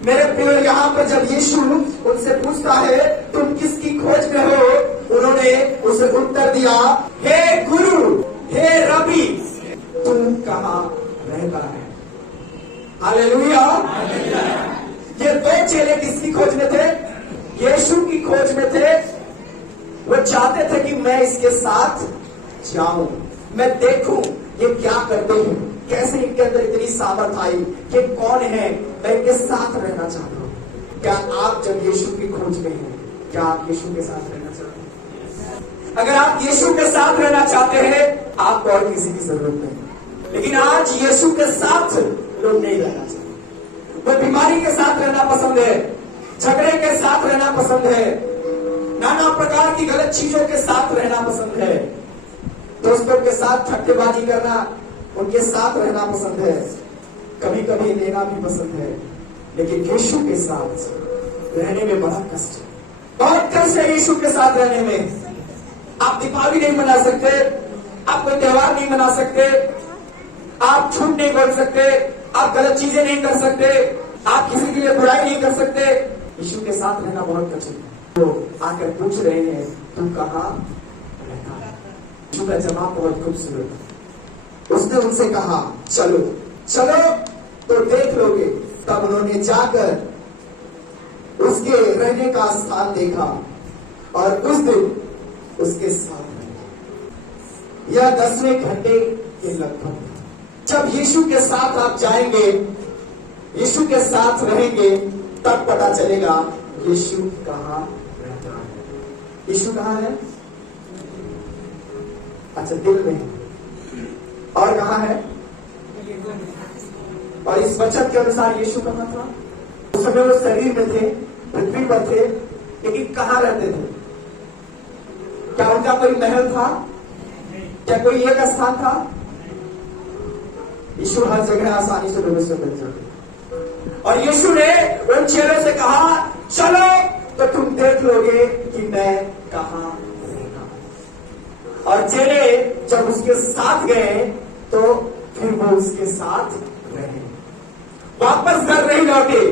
मेरे प्रिय, यहाँ पर जब यीशु उनसे पूछता है तुम किसकी खोज में हो, उन्होंने उसे उत्तर दिया, हे गुरु, हे रबी, तुम कहाँ रहता है। हालेलुया। ये दो चेले किसकी खोज में थे? यीशु की खोज में थे। वो चाहते थे कि मैं इसके साथ जाऊं, मैं देखूं ये क्या करते हैं, कैसे इनके अंदर इतनी सामर्थ आई, ये कौन है, मैं इनके साथ रहना चाहता हूं। क्या आप जब यीशु की खोज में हैं, क्या आप यीशु के साथ रहना चाहते हैं? अगर आप यीशु के साथ रहना चाहते हैं, आपको और किसी की जरूरत नहीं। लेकिन आज यीशु के साथ लोग नहीं रहना चाहते। वो बीमारी के साथ रहना पसंद है, झगड़े के साथ रहना पसंद है, नाना प्रकार की गलत चीजों के साथ रहना पसंद है, दोस्तों के साथ ठट्टेबाजी करना, उनके साथ रहना पसंद है, कभी कभी लेना भी पसंद है। लेकिन यीशु के साथ रहने में बड़ा कष्ट है, बहुत कष्ट है यीशु के साथ रहने में। आप दीपावली नहीं मना सकते, आप कोई त्योहार नहीं मना सकते, आप झूठ नहीं बोल सकते, आप गलत चीजें नहीं कर सकते, आप किसी के लिए बुराई नहीं कर सकते। यीशु के साथ रहना बहुत कठिन है। तो आकर पूछ रहे हैं तुम कहाँ रहता है। यीशु का जवाब बहुत खूबसूरत है। उसने उनसे कहा चलो चलो तो देख लोगे। तब उन्होंने जाकर उसके रहने का स्थान देखा और उस दिन उसके साथ रहे। यह 10वें घंटे के लगभग। जब यीशु के साथ आप जाएंगे, यीशु के साथ रहेंगे, तब पता चलेगा यीशु कहाँ रहता है। यीशु कहाँ है? अच्छा, दिल में है। और कहाँ है? और इस वचन के अनुसार यीशु कहाँ था? उस समय वो शरीर में थे, पृथ्वी पर थे, लेकिन कहाँ रहते थे? क्या उनका कोई महल था? क्या कोई एक स्थान था? यीशु हर जगह आसानी से लोगों से मिल जाते। और यीशु ने उन चेलों से कहा चलो तो तुम देख लोगे कि मैं कहाँ रहता। और चेले जब उसके साथ गए तो फिर वो उसके साथ रहे, वापस घर नहीं लौटे,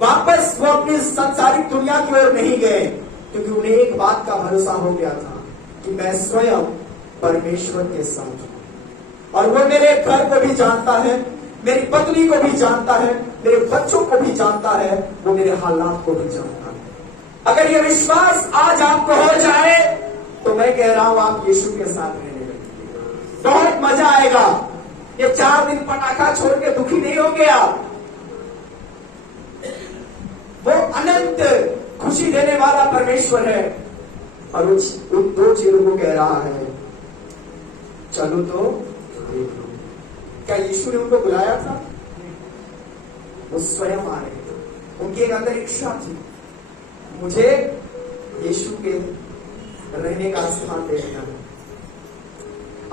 वापस वो अपनी संसारिक दुनिया की ओर नहीं गए, क्योंकि उन्हें एक बात का भरोसा हो गया था कि मैं स्वयं परमेश्वर के साथ हूं। और वो मेरे घर को भी जानता है, मेरी पत्नी को भी जानता है, मेरे बच्चों को भी जानता है, वो मेरे हालात को भी जानता है। अगर ये विश्वास आज आपको हो जाए तो मैं कह रहा हूं आप यीशु के साथ रहने लगे, बहुत मजा आएगा। ये 4 दिन पटाखा छोड़ के दुखी नहीं हो गया, वो अनंत खुशी देने वाला परमेश्वर है। और उन 2 चेलों को कह रहा है चलो तो देख लो। क्या यीशु ने उनको बुलाया था? वो स्वयं आ रहे थे। उनकी एक अंदर इच्छा थी, मुझे यीशु के रहने का स्थान देखना है।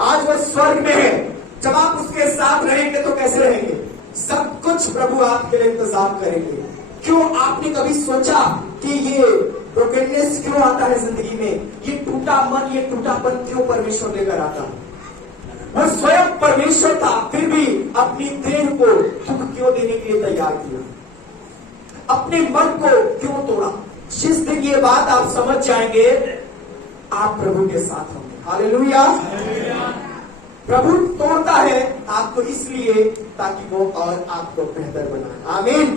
आज वो स्वर्ग में है। जब आप उसके साथ रहेंगे तो कैसे रहेंगे? सब कुछ प्रभु आपके लिए इंतजाम करेंगे। क्यों आपने कभी सोचा कि ये ब्रोकननेस क्यों आता है जिंदगी में? ये टूटा मन, ये टूटापन क्यों परमेश्वर लेकर आता है? वो स्वयं परमेश्वर था, फिर भी अपनी देह को दुख क्यों देने के लिए तैयार किया? अपने मन को क्यों तोड़ा? जिस दिन ये बात आप समझ जाएंगे, आप प्रभु के साथ होंगे। हालेलुया। प्रभु तोड़ता है आपको इसलिए ताकि वो और आपको बेहतर बनाए। आमीन।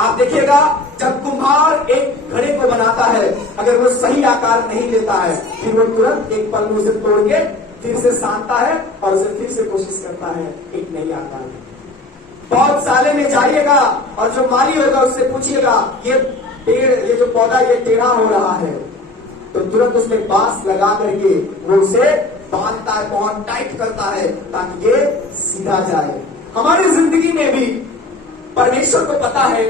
आप देखिएगा जब कुम्हार एक घड़े को बनाता है, अगर वो सही आकार नहीं लेता है, फिर वो तुरंत एक पल में उसे तोड़ के फिर से सानता है और उसे फिर से कोशिश करता है एक नई आकार में। बहुत साले में जाइएगा और जो माली होगा उससे पूछिएगा ये पेड़, ये जो पौधा ये टेढ़ा हो रहा है, तो तुरंत उसमें बांस लगा करके वो उसे बांधता है, बहुत टाइट करता है ताकि ये सीधा जाए। हमारी जिंदगी में भी परमेश्वर को पता है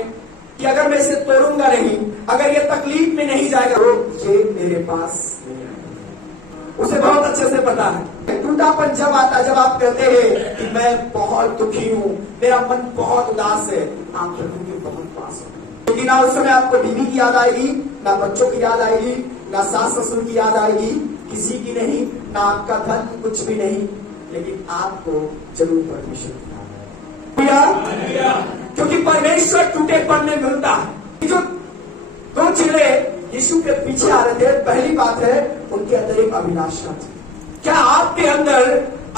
कि अगर मैं इसे तोड़ूंगा नहीं, अगर ये तकलीफ में नहीं जाएगा, तो ये मेरे पास नहीं आएगा। उसे बहुत अच्छे से पता है। टूटापन जब आता, जब आप कहते हैं कि मैं बहुत दुखी हूं, मेरा मन बहुत उदास है, आप प्रभु के बहुत पास हो। क्योंकि ना उस समय आपको बीवी की याद आएगी, ना बच्चों की याद आएगी, ना सास ससुर की याद आएगी, किसी की नहीं, ना आपका धन, कुछ भी नहीं, लेकिन आपको जरूर परमेश्वर की याद आएगी। क्योंकि परमेश्वर टूटे जो दो चेले यीशु के पीछे आ रहे थे, पहली बात है उनके अंदर एक अभिलाषा थी। क्या आपके अंदर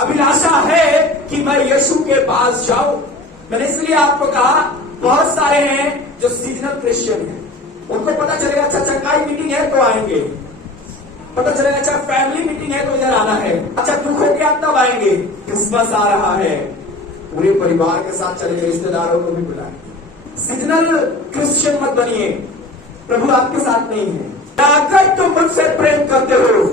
अभिलाषा है कि मैं यीशु के पास जाऊं? मैंने इसलिए आपको कहा, बहुत सारे हैं जो सीजनल क्रिश्चियन हैं, उनको पता चलेगा अच्छा चंगाई मीटिंग है तो आएंगे, पता चलेगा अच्छा फैमिली मीटिंग है तो इधर आना है, अच्छा दुख हो गया तब आएंगे, क्रिसमस आ रहा है पूरे परिवार के साथ चलेंगे, रिश्तेदारों को भी बुलाएंगे। सीजनल क्रिश्चियन मत बनिए, प्रभु आपके साथ नहीं है। अगर तुम मुझसे प्रेम करते हो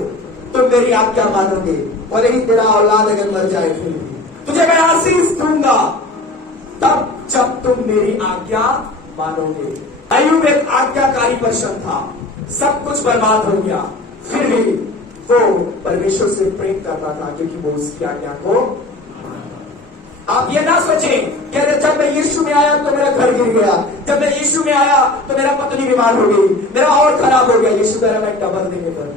तो मेरी आज्ञा मानोगे, और यही तेरा औलाद अगर मर जाए फिर भी तुझे मैं आशीष दूंगा तब जब तुम मेरी आज्ञा मानोगे। अय्यूब एक आज्ञाकारी पर्सन था, सब कुछ बर्बाद हो गया, फिर भी वो परमेश्वर से प्रेम करता था क्योंकि वो उसकी आज्ञा को। आप ये ना सोचें कि जब मैं यीशु में आया तो मेरा घर गिर गया, जब मैं यीशु में आया तो मेरा पत्नी बीमार हो गई, मेरा और खराब हो गया। यीशु कह रहा मैं डबल देंगे कर,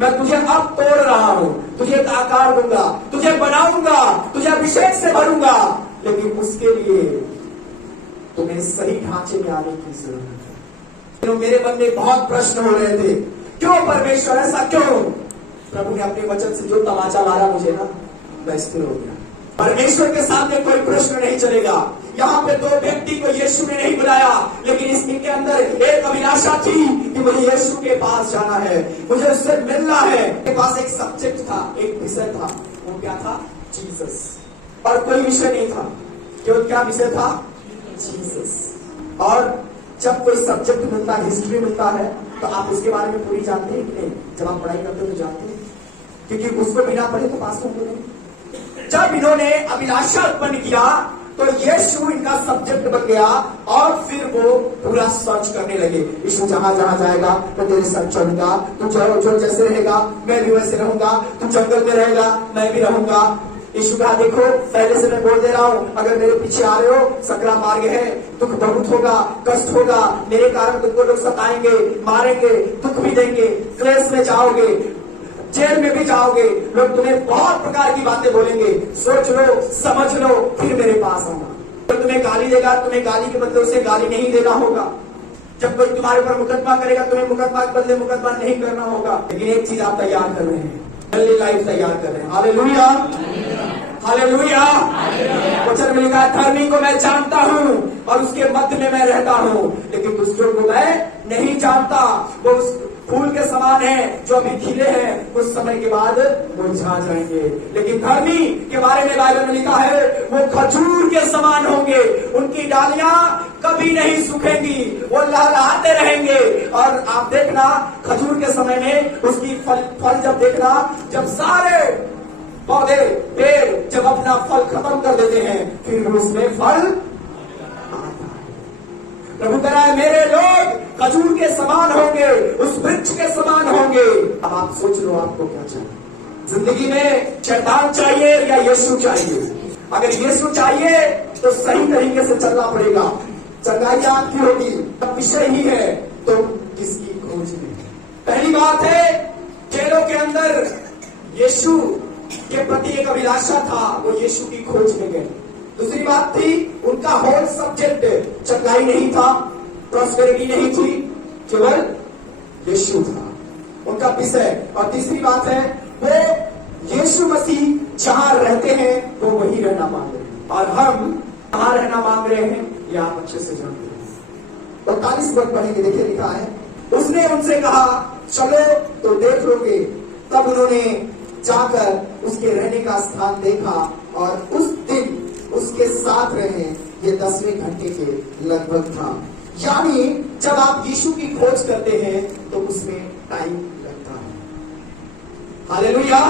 मैं तुझे अब तोड़ रहा हूं, तुझे एक आकार दूंगा, तुझे बनाऊंगा, तुझे अभिषेक से भरूंगा, लेकिन उसके लिए तुम्हें सही ढांचे में आने की जरूरत है। मेरे मन में बहुत प्रश्न हो रहे थे, क्यों परमेश्वर ऐसा क्यों? प्रभु ने अपने वचन से जो तमाचा मारा मुझे ना, मैं स्थिर हो गया। परमेश्वर के सामने कोई प्रश्न नहीं चलेगा। यहाँ पे दो व्यक्ति को यीशु ने नहीं बुलाया, लेकिन इसके अंदर एक अभिलाषा थी कि मुझे यीशु के पास जाना है, मुझे उससे मिलना है। मेरे पास एक सब्जेक्ट था, एक विषय था, वो क्या था? जीसस। और कोई विषय नहीं था, केवल क्या विषय था? जीसस। और जब कोई सब्जेक्ट मिलता है, हिस्ट्री मिलता है, तो आप उसके बारे में पूरी जानते हैं कि नहीं? जब आप पढ़ाई करते हो तो जानते हैं, क्योंकि उसको बिना पढ़े तो पास होंगे नहीं। जब इन्होंने अभिलाषा उत्पन्न किया तो यीशु इनका सब्जेक्ट बन गया, और फिर वो पूरा सर्च करने लगे। यीशु जहां जहां जाएगा तो तेरे साथ चलूंगा, तू जो जैसे रहेगा मैं भी वैसे रहूंगा, तू जंगल में रहेगा मैं भी रहूंगा। यीशु कहा देखो पहले से मैं बोल दे रहा हूं, अगर मेरे पीछे आ रहे हो सकरा मार्ग है, दुख बहुत होगा, कष्ट होगा, मेरे कारण तुमको लोग सताएंगे, मारेंगे, दुख भी देंगे, क्लेश में जाओगे, जेल में भी जाओगे, लोग तुम्हें बहुत प्रकार की बातें बोलेंगे, सोच लो समझ लो फिर मेरे पास आना। तो तुम्हें गाली देगा, तुम्हें गाली के बदले उसे गाली नहीं देना होगा। जब कोई तुम्हारे ऊपर मुकदमा करेगा, तुम्हें मुकदमा के बदले मुकदमा नहीं करना होगा। लेकिन एक चीज आप तैयार कर रहे हैं, हेल्दी लाइफ तैयार कर रहे हैं। Hallelujah, hallelujah. वचन में लिखा है धर्मी को मैं जानता हूं और उसके मध्य में मैं रहता हूं, लेकिन दुष्टों को मैं नहीं जानता। वो उस फूल के समान है जो अभी खिले हैं, कुछ समय के बाद मुरझा जाएंगे। लेकिन धर्मी के बारे में बाइबल में लिखा है वो खजूर के समान होंगे, उनकी डालियां कभी नहीं सूखेंगी, वो लहलहाते रहेंगे। और आप देखना खजूर के समय में उसकी फल जब देखना, जब सारे पौधे पेड़ जब अपना फल खत्म कर देते हैं, फिर उसमें फल। प्रभु कह रहा है मेरे लोग खजूर के समान होंगे, उस वृक्ष के समान होंगे। अब आप सोच लो आपको क्या चाहिए जिंदगी में, शैतान चाहिए या यीशु चाहिए? अगर यीशु चाहिए तो सही तरीके से चलना पड़ेगा, चंगाई आपकी होगी। अब विषय ही है तो किसकी खोज में? पहली बात है चेलों के अंदर यीशु के प्रति एक अभिलाषा था, वो यीशु की खोज में गए। दूसरी बात थी उनका होल सब्जेक्ट चंगाई नहीं था, प्रॉस्पेरिटी नहीं थी, केवल यीशु था उनका विषय। और तीसरी बात है वो यीशु मसीह जहां रहते हैं वो वही रहना मांग रहे हैं, और हम कहां रहना मांग रहे हैं ये आप अच्छे से जानते हैं। 45 वर्ष पढ़ेंगे, देखिए लिखा है उसने उनसे कहा चलो तो देख लोगे। तब उन्होंने जाकर उसके रहने का स्थान देखा और उस दिन उसके साथ रहे। ये 10वें घंटे के लगभग था। यानी जब आप यीशु की खोज करते हैं तो उसमें टाइम लगता है। हालेलुया।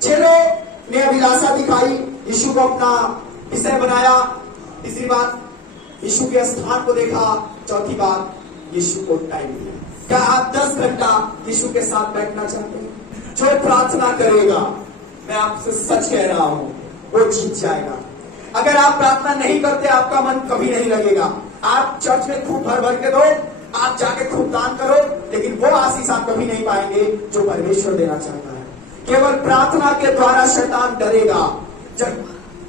चलो ने अभिलाषा दिखाई, यीशु को अपना विषय बनाया। तीसरी बात यीशु के स्थान को देखा। चौथी बात यीशु को टाइम दिया। क्या आप 10 घंटा यीशु के साथ बैठना चाहते हैं? जो प्रार्थना करेगा, मैं आपसे सच कह रहा हूं, वो जीत जाएगा। अगर आप प्रार्थना नहीं करते आपका मन कभी नहीं लगेगा। आप चर्च में खूब भर भर के दो, आप जाके खूब दान करो, लेकिन वो आशीष आप कभी नहीं पाएंगे जो परमेश्वर देना चाहता है। केवल प्रार्थना के द्वारा शैतान डरेगा। जब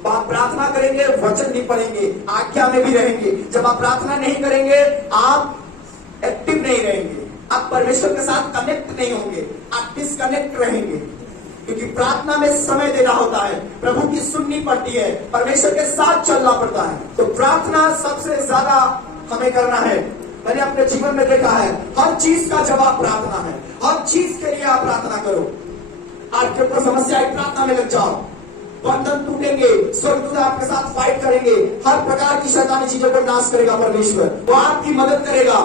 आप प्रार्थना करेंगे, वचन भी पढ़ेंगे, आज्ञा में भी रहेंगे। जब आप प्रार्थना नहीं करेंगे, आप एक्टिव नहीं रहेंगे, आप परमेश्वर के साथ कनेक्ट नहीं होंगे, आप डिस्कनेक्ट रहेंगे। क्योंकि प्रार्थना में समय देना होता है, प्रभु की सुननी पड़ती है, परमेश्वर के साथ चलना पड़ता है। तो प्रार्थना सबसे ज्यादा हमें करना है। मैंने अपने जीवन में देखा है, हर चीज का जवाब प्रार्थना है। हर चीज के लिए आप प्रार्थना करो। आपके ऊपर समस्या है, प्रार्थना में लग जाओ, बंधन टूटेंगे, स्वर्गदूत आपके साथ फाइट करेंगे, हर प्रकार की शैतानी चीजों को नाश करेगा परमेश्वर। वो आपकी मदद करेगा।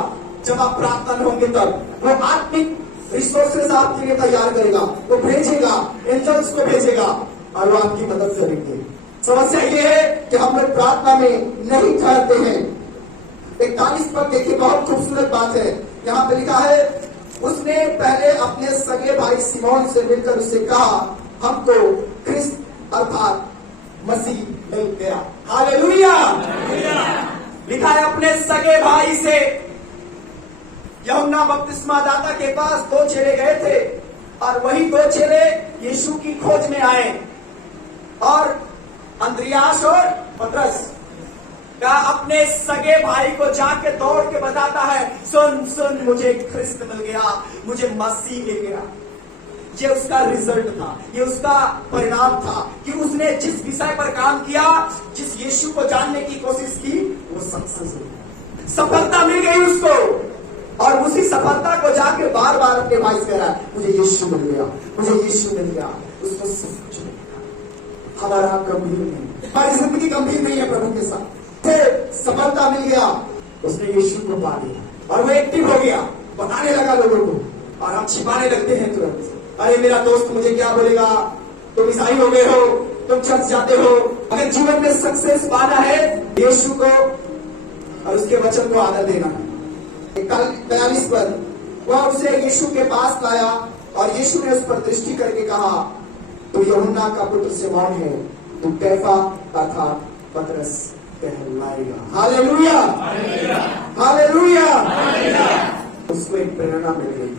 जब आप प्रार्थना में होंगे तब वो आत्मिक रिसोर्सेस आपके लिए तैयार करेगा, वो भेजेगा, एंजल्स को भेजेगा और वो आपकी मदद करेंगे। समस्या ये है कि हम लोग प्रार्थना में नहीं ठहरते हैं। 41 पर देखिए, बहुत खूबसूरत बात है। यहाँ पे लिखा है, उसने पहले अपने सगे भाई सिमोन से मिलकर उससे कहा, हमको ख्रिस्त अर्थात मसीह मिल गया। हालेलुया। लिखा है अपने सगे भाई से। यूहन्ना बपतिस्मा दाता के पास 2 चेले गए थे और वही 2 चेले यीशु की खोज में आए और अंद्रियास और पतरस का अपने सगे भाई को जाके दौड़ के बताता है, सुन सुन, मुझे ख्रिस्त मिल गया, मुझे मसीह मिल गया। ये उसका रिजल्ट था, ये उसका परिणाम था कि उसने जिस विषय पर काम किया, जिस यीशु को जानने की कोशिश की, वो सक्सेस हुई, सफलता मिल गई उसको। और उसी सफलता को जाके बार बार अपने भाई से कह रहा है, मुझे यीशु मिल गया, मुझे यीशु मिल गया। उसको सब कुछ मिल गया। हमारा गंभीर नहीं, हमारी जिंदगी गंभीर नहीं है प्रभु के साथ। सफलता मिल गया, उसने यीशु को पा लिया और वो एक्टिव हो गया, बताने लगा लोगों को। और हम छिपाने लगते हैं तुरंत। अरे मेरा दोस्त मुझे क्या बोलेगा, तुम ईसाई हो गए हो, तुम चर्च जाते हो। अगर जीवन में सक्सेस पाना है, यीशु को और उसके वचन को आदर देना है। 42 पर वह उसे यीशु के पास लाया और यीशु ने उस पर दृष्टि करके कहा, तू यूहन्ना का पुत्र सिमोन है, तू कैफा अर्थात पतरस कहलाएगा। Hallelujah, hallelujah. उसको एक प्रेरणा मिल गई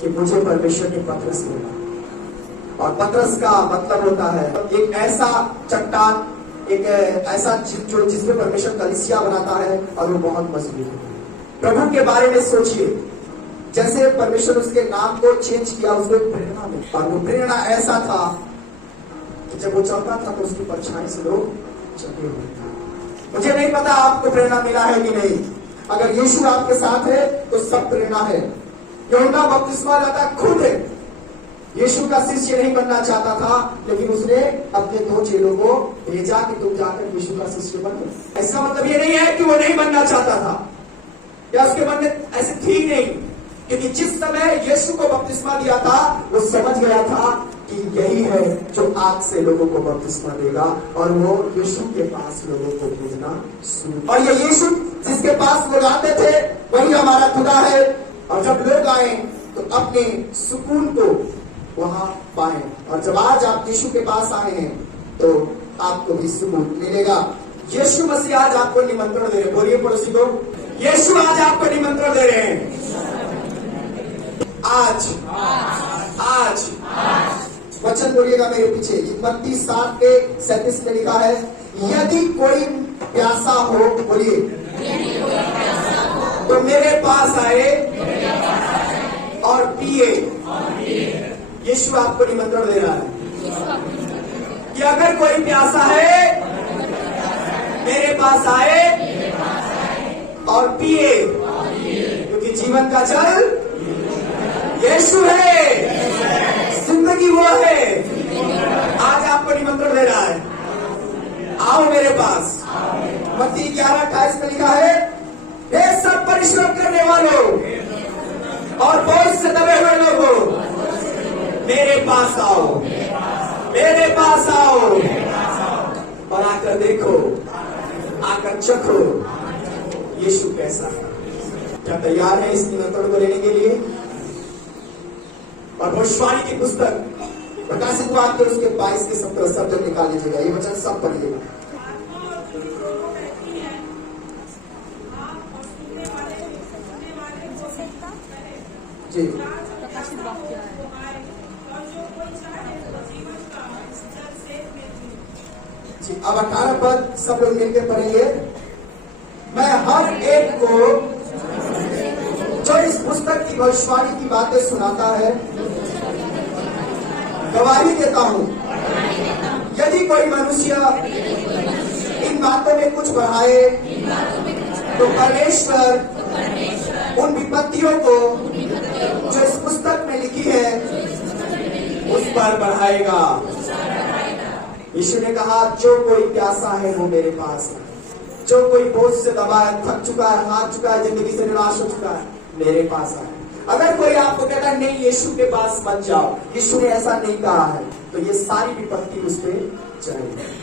कि मुझे परमेश्वर ने पतरस मिला। और पतरस का मतलब होता है एक ऐसा चट्टान, एक ऐसा जो जिसमें परमेश्वर कलीसिया बनाता है और वो बहुत मजबूत है। प्रभु के बारे में सोचिए, जैसे परमेश्वर उसके नाम को चेंज किया, उसको एक प्रेरणा मिली। और वो प्रेरणा ऐसा था कि जब वो चलता था तो उसकी परछाई से लोग चले हुए थे। मुझे नहीं पता आपको प्रेरणा मिला है कि नहीं। अगर यीशु आपके साथ है तो सब प्रेरणा है। यूहन्ना बपतिस्मा दाता खुद यीशु का शिष्य नहीं बनना चाहता था, लेकिन उसने अपने 2 चेलों को भेजा कि तुम जाकर यीशु का शिष्य बनो। ऐसा मतलब ये नहीं है कि वो नहीं बनना चाहता था या उसके मन में ऐसे थी नहीं, क्योंकि जिस समय यीशु को बपतिस्मा दिया था वो समझ गया था कि यही है जो आज से लोगों को बपतिस्मा देगा। और वो यीशु के पास लोगों को भेजना शुरू। और ये यीशु जिसके पास लोग आते थे वही हमारा खुदा है। और जब लोग आए तो अपने सुकून को वहां पाए। और जब आज आप यीशु के पास आए हैं तो आपको भी सुकून मिलेगा। यीशु मसीह आज आपको निमंत्रण दे रहे। बोलिए पड़ोसी को, यीशु आज आपको निमंत्रण दे रहे हैं। आज वचन बोलिएगा मेरे पीछे। मत्ती 7:37 में लिखा है, यदि कोई प्यासा हो, बोलिए, तो मेरे पास आए और पिए। यीशु आपको निमंत्रण दे रहा है कि अगर कोई प्यासा है मेरे पास आए और पिए, क्योंकि जीवन का जल यीशु है, जिंदगी वो है। आज आपको निमंत्रण दे रहा है, आओ मेरे पास। मत्ती 11:28 में लिखा है, हे सब परिश्रम करने वालों और बोझ से दबे हुए लोगों, मेरे पास आओ, मेरे पास आओ और आकर देखो, आकर चखो यीशु कैसा है। क्या तैयार है इस निमंत्रण को लेने के लिए? और भविष्यवाणी की पुस्तक प्रकाशित वाक्य उसके 22 के 17 शब्द निकाल लीजिएगा। ये वचन सब पढ़िएगा। जी, प्रकाशित वाक्य है। जी, अब 18 पद सब लोग मिलकर पढ़ेंगे। मैं हर एक को जो इस पुस्तक की भविष्यवाणी की बातें सुनाता है गवाही देता हूं, यदि कोई मनुष्य इन बातों में कुछ बढ़ाए तो परमेश्वर उन विपत्तियों को जो इस पुस्तक में लिखी है उस पर बढ़ाएगा। यीशु ने कहा, जो कोई प्यासा है वो मेरे पास है, जो कोई बोझ से दबा है, थक चुका है, हार चुका है, जिंदगी से निराश हो चुका है, मेरे पास आए। अगर कोई आपको कहता है नहीं यीशु के पास मत जाओ, यीशु ने ऐसा नहीं कहा है, तो ये सारी विपत्ति उस पर चढ़ेगी।